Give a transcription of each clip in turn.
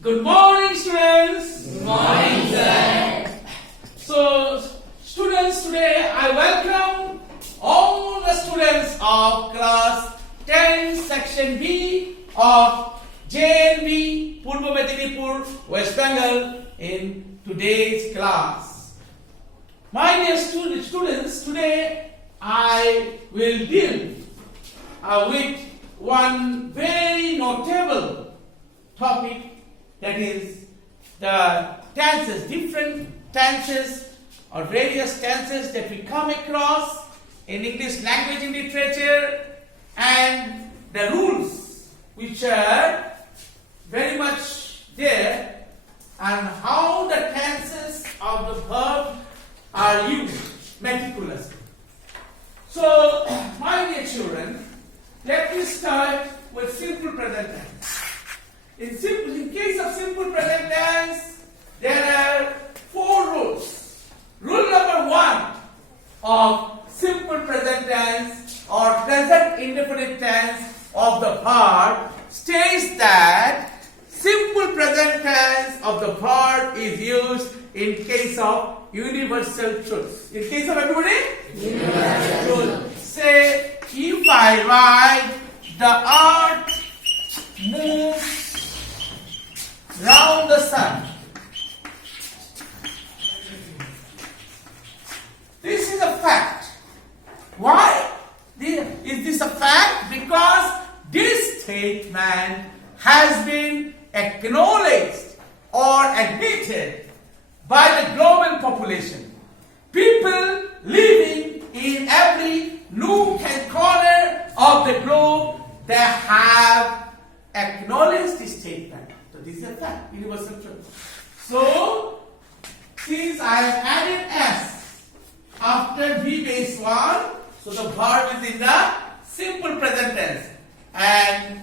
Good morning, students. Good morning, sir. So, students, today I welcome all the students of class 10, section B of JNB, Purba Medinipur, West Bengal in today's class. My dear students, today I will deal with one very notable topic, that is the tenses, different tenses or various tenses that we come across in English language and literature, and the rules which are very much there, and how the tenses of the verb are used meticulously. So, my dear children, let me start with simple present tense. In case of simple present tense, there are 4 rules. Rule number 1 of simple present tense or present indefinite tense of the verb states that simple present tense of the verb is used in case of universal truths. In case of everybody? Universal truth. Say, if I write, the earth moves round the sun. This is a fact. Why is this a fact? Because this statement has been acknowledged or admitted by the global population. People living in every nook and corner of the globe, they have acknowledged this statement. So this is a fact, universal truth. So, since I have added S after V base 1, so the verb is in the simple present tense, and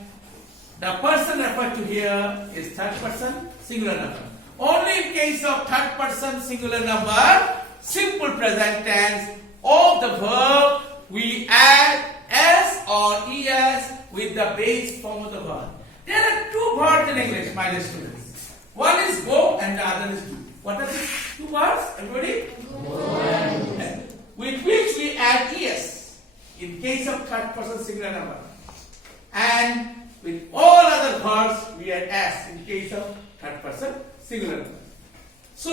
the person referred to here is third person singular number. Only in case of third person singular number, simple present tense of the verb, we add S or ES with the base form of the verb. There are 2 verbs in English, my dear students. One is go and the other is do. What are these 2 verbs? Everybody? Go. With which we add ES in case of third person singular number. And with all other verbs, we add S in case of third person singular number. So,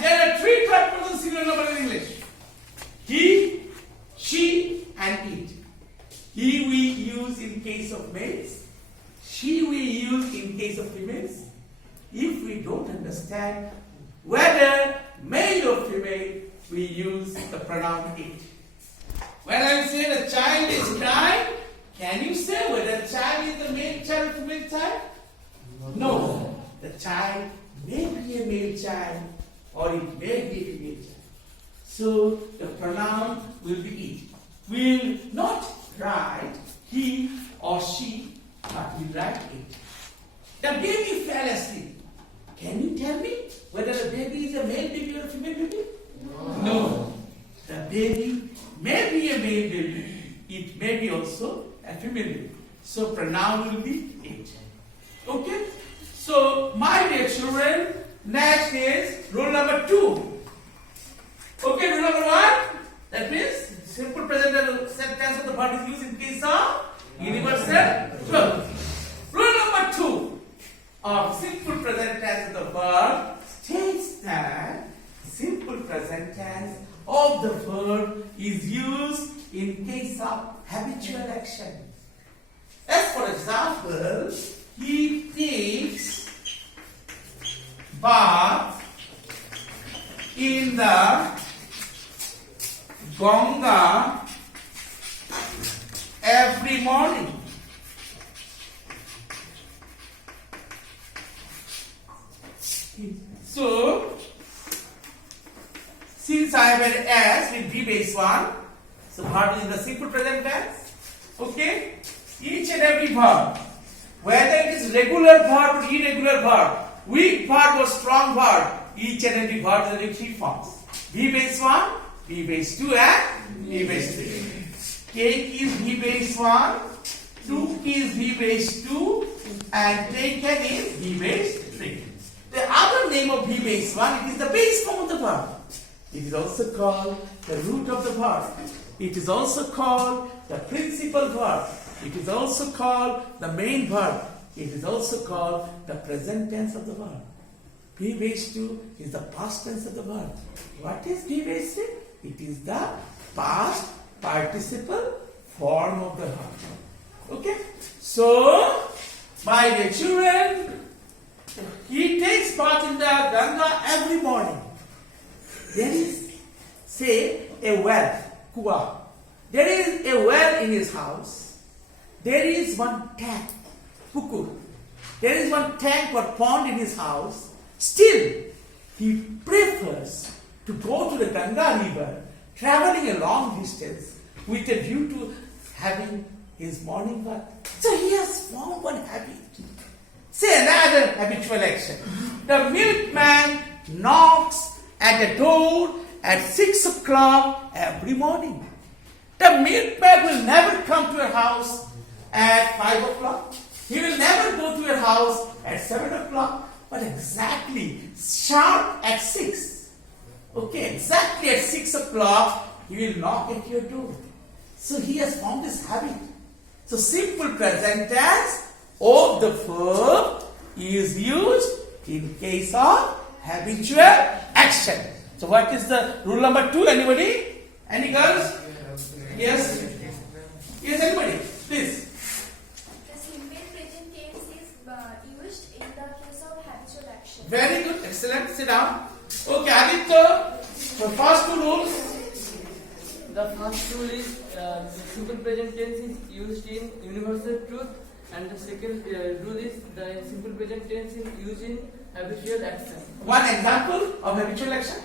there are 3 third person singular numbers in English. He, she, and it. He we use in case of males. She we use in case of females. If we don't understand whether male or female, we use the pronoun it. When I say the child is crying, can you say whether the child is a male child or female child? No. The child may be a male child or it may be a female child. So the pronoun will be it. We will not write he or she, but we write it. The baby fell asleep. Can you tell me whether the baby is a male baby or a female baby? No. The baby may be a male baby. It may be also a female baby. So pronoun will be it. Okay? So my dear children, next is rule number 2. Okay, rule number 1. That means simple present tense of the verb is used in case of universal truth. Rule number 2 of simple present tense of the verb states that simple present tense of the verb is used in case of habitual action. As for example, he takes bath in the Ganga every morning. So, since I have an S with V base 1, so verb is in the simple present tense. Okay? Each and every verb, whether it is regular verb or irregular verb, weak verb or strong verb, each and every verb is in 3 forms. V base 1, V base 2 and V base 3. Cake is V base 1, took is V base 2 and taken is V base 3. other name of be base one, it is the base form of the verb. It is also called the root of the verb. It is also called the principal verb. It is also called the main verb. It is also called the present tense of the verb. Be base 2 is the past tense of the verb. What is be base 2? It is the past participle form of the verb. Okay? So, my dear children, he takes part in the Ganga every morning. There is, say, a well, kuwa. There is a well in his house. There is one tank, pukur. There is one tank or pond in his house. Still, he prefers to go to the Ganga river, traveling a long distance with a view to having his morning bath. So he has formed one habit. Say another habitual action. The milkman knocks at the door at 6 o'clock every morning. The milkman will never come to your house at 5 o'clock. He will never go to your house at 7 o'clock, but exactly sharp at 6. Okay, exactly at 6 o'clock, he will knock at your door. So he has formed this habit. So simple present tense of the verb is used in case of habitual action. So what is the rule number 2? Anybody? Any girls? Yes? Yes, anybody? Please. The simple present tense is used in the case of habitual action. Very good. Excellent. Sit down. Okay, Aditya. The first 2 rules. The first rule is the simple present tense is used in universal truth, and the second rule is the simple present tense is used in habitual action. One example of habitual action.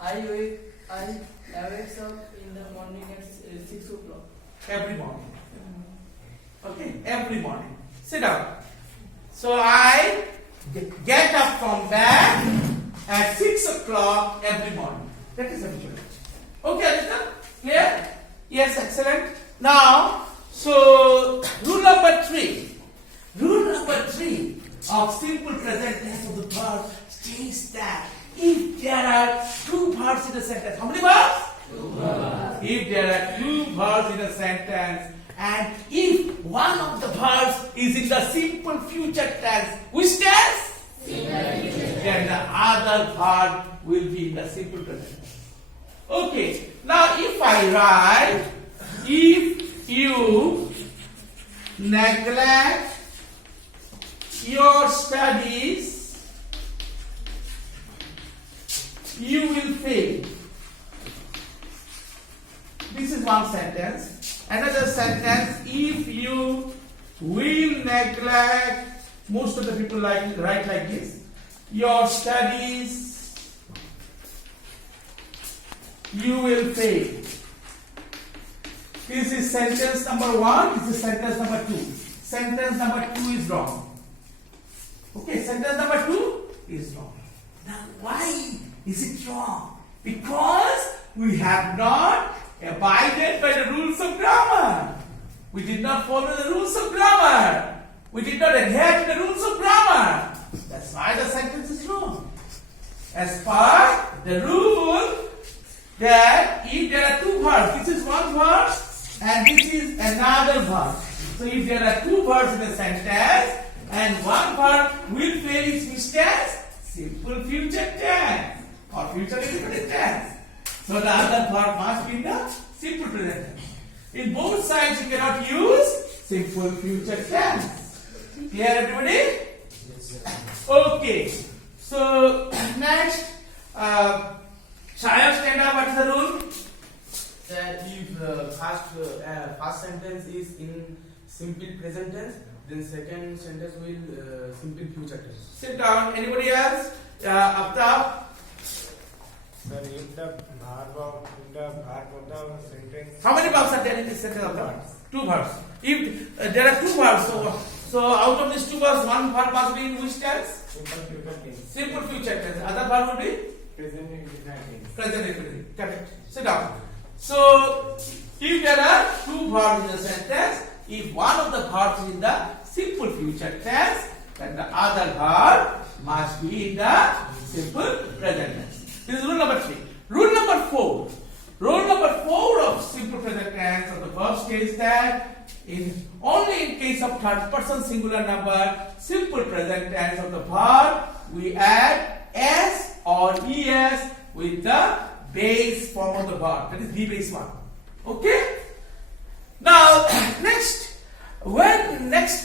I wakes up in the morning at 6 o'clock. Every morning. Okay, every morning. Sit down. So I get up from bed at 6 o'clock every morning. That is habitual action. Okay, Aditya? Clear? Yes, excellent. Now, so rule number 3. Rule number 3 of simple present tense of the verb states that if there are 2 verbs in a sentence, how many verbs? 2 verbs. If there are 2 verbs in a sentence, and if one of the verbs is in the simple future tense, which tense? Then the other verb will be in the simple present tense. Okay, now if I write, if you neglect your studies, you will fail. This is one sentence. Another sentence, if you will neglect, most of the people write like this, your studies, you will fail. This is sentence number 1, this is sentence number 2. Sentence number 2 is wrong. Okay, sentence number 2 is wrong. Now why is it wrong? Because we have not abided by the rules of grammar. We did not follow the rules of grammar. We did not adhere to the rules of grammar. That's why the sentence is wrong. As per the rule that if there are 2 verbs, this is one verb and this is another verb. So if there are 2 verbs in a sentence and one verb will fail its which tense? Simple future tense or future indefinite tense. So the other verb must be in the simple present tense. In both sides you cannot use simple future tense. Clear everybody? Yes, okay. So next, Shaya, stand up. What is the rule? That if first sentence is in simple present tense, then second sentence will simple future tense. Sit down. Anybody else? Aftab. Sir, if the verb of the sentence. How many verbs are there in this sentence? 2 verbs. If there are 2 verbs, so out of these 2 verbs, one verb must be in which tense? Simple future tense. Simple future tense. Other verb would be Present indefinite tense. present indefinite. Correct. Sit down. So if there are 2 verbs in the sentence, if one of the verbs is in the simple future tense, then the other verb must be in the simple present tense. This is rule number 3. Rule number 4. Rule number 4 of simple present tense of the verb states that only in case of third person singular number, simple present tense of the verb, we add s or es with the base form of the verb. That is the base one. Okay? Now, next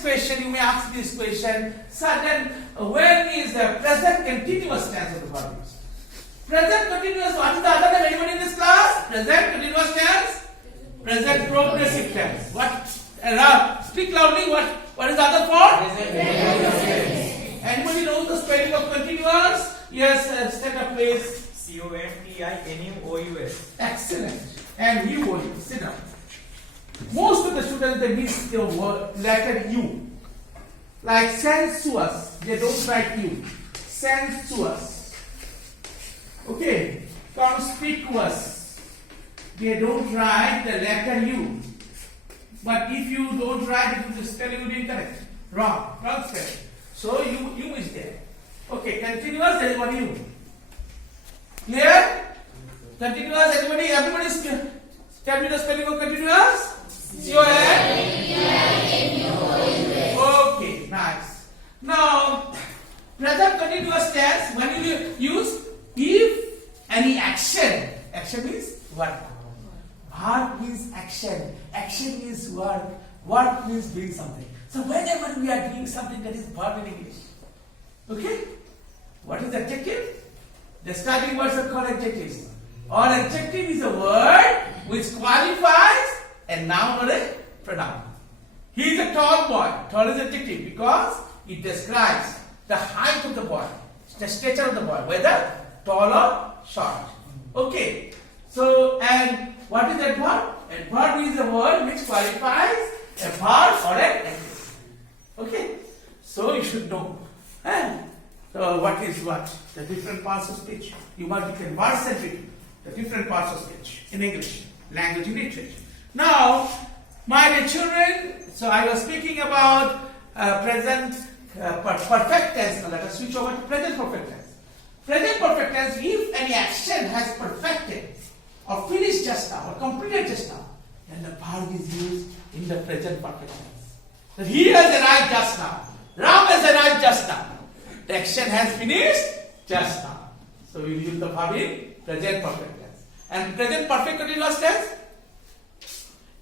question, you may ask this question, when is the present continuous tense of the verb used? Present continuous, what is the other name? Anyone in this class? Present continuous tense? Present progressive tense. What? Speak loudly. What is the other form? Present. Anybody knows the spelling of continuous? Yes, stand up please. CONTINUOUS. Excellent. And you will sit down. Most of the students, they miss the letter U. Like sensuous, they don't write U. Sensuous. Okay. Conspicuous, they don't write the letter U. But if you don't write it, the spelling will be incorrect. Wrong spelling. So U is there. Okay, continuous, there is one U. Clear? Continuous, everybody tell me the spelling of continuous? Okay, nice. Now, present continuous tense, when you use if any action means work. Verb means action. Action means work. Work means doing something. So whenever we are doing something, that is verb in English. Okay? What is adjective? The starting words are called adjectives. Or adjective is a word which qualifies a noun or a pronoun. He is a tall boy. Tall is adjective because it describes the height of the boy, the stature of the boy, whether tall or short. Okay. So, and what is adverb? Adverb is a word which qualifies a verb or an adjective. Okay. So you should know. And so what is what? The different parts of speech. You can converse with the different parts of speech in English, language and literature. Now, my dear children, so I was speaking about present perfect tense. Now let us switch over to present perfect tense. Present perfect tense, if any action has perfected or finished just now or completed just now, then the verb is used in the present perfect tense. So he has arrived just now. Ram has arrived just now. The action has finished just now. So we use the verb in present perfect tense. And present perfect continuous tense,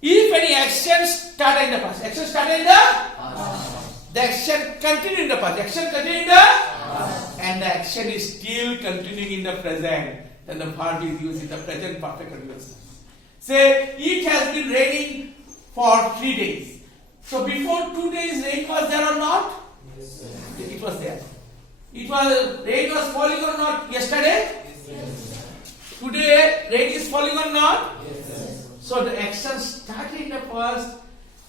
if any action started in the past, action started in the past. The action continued in the past, action continued in the past, and the action is still continuing in the present, then the verb is used in the present perfect continuous tense. Say, it has been raining for 3 days. So before 2 days, rain was there or not? Yes. It was there. Rain was falling or not yesterday? Yes. Today, rain is falling or not? Yes. So the action started in the past.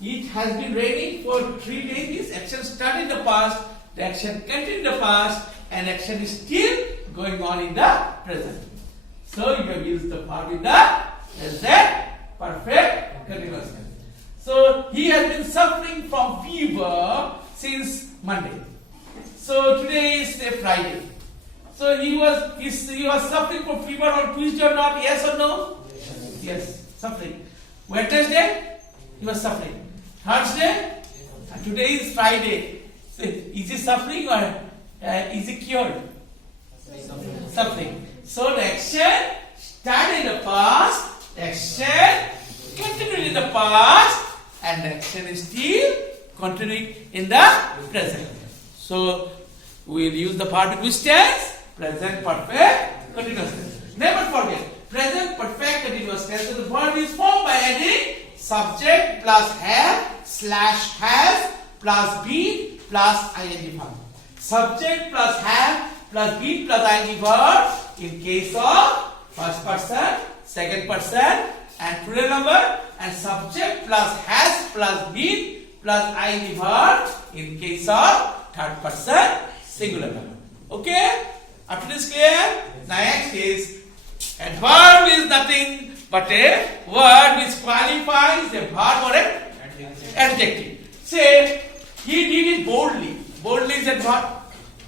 It has been raining for 3 days. Action started in the past. The action continued in the past, and action is still going on in the present. So you have used the verb in the present perfect continuous tense. So he has been suffering from fever since Monday. So today is Friday. So he was suffering from fever on Tuesday or not? Yes or no? Yes, suffering. Wednesday, he was suffering. Thursday, and today is Friday. So is he suffering or is he cured? Suffering. So the action started in the past, the action continued in the past, and the action is still continuing in the present. So we'll use the verb in which tense? Present perfect continuous tense. Never forget, present perfect continuous tense. So the verb is formed by adding subject plus have slash has plus been plus ing verb. Subject plus have plus been plus ing verb in case of first person, second person, and plural number, and subject plus has plus been plus ing verb in case of third person, singular number. Okay? Up to this clear? Next is adverb is nothing but a word which qualifies a verb or an adjective. Say, he did it boldly. Boldly is adverb.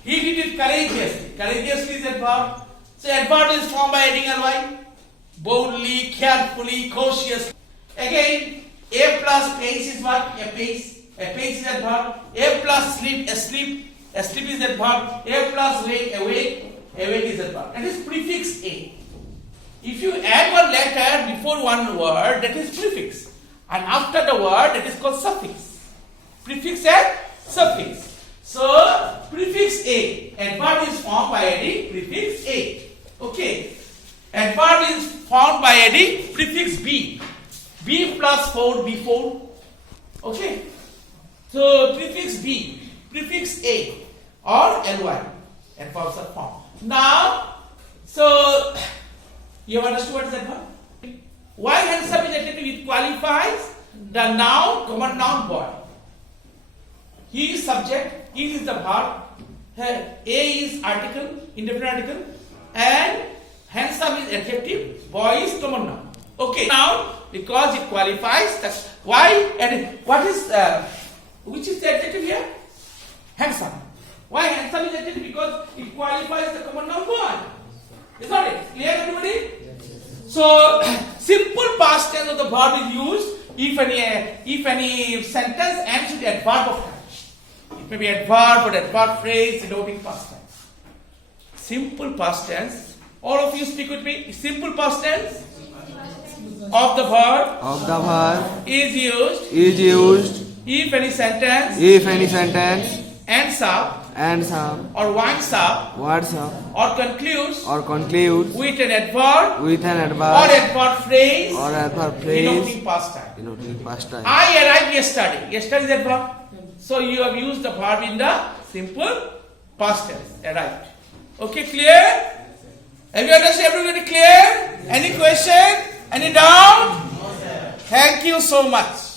He did it courageously. Courageously is adverb. So adverb is formed by adding ly. Boldly, carefully, cautiously. Again, a plus pace is what? A pace. A pace is adverb. A plus sleep, asleep. Asleep is adverb. A plus wake, awake. Awake is adverb. That is prefix a. If you add one letter before one word, that is prefix. And after the word, that is called suffix. Prefix and suffix. So, prefix a. Adverb is formed by adding prefix a. Okay. Adverb is formed by adding prefix b. B plus 4, b4. Okay. So, prefix b, prefix a or ly. Adverbs are formed. Now, so, you have understood what is adverb? Why handsome is adjective? It qualifies the noun, common noun boy. He is subject, he is the verb, a is article, indefinite article, and handsome is adjective, boy is common noun. Okay, now because it qualifies, that's why, and what is, which is the adjective here? Handsome. Why handsome is adjective? Because it qualifies the common noun boy. Is not it? Clear, everybody? So, simple past tense of the verb is used if any sentence ends with adverb of tense. It may be adverb or adverb phrase denoting past tense. Simple past tense. All of you speak with me. Simple past tense of the verb is used if any sentence ends up or winds up or concludes with an adverb or adverb phrase denoting past time. I arrived yesterday. Yesterday is adverb. So you have used the verb in the simple past tense. Arrived. Okay, clear? Have you understood? Everybody clear? Any question? Any doubt? Thank you so much.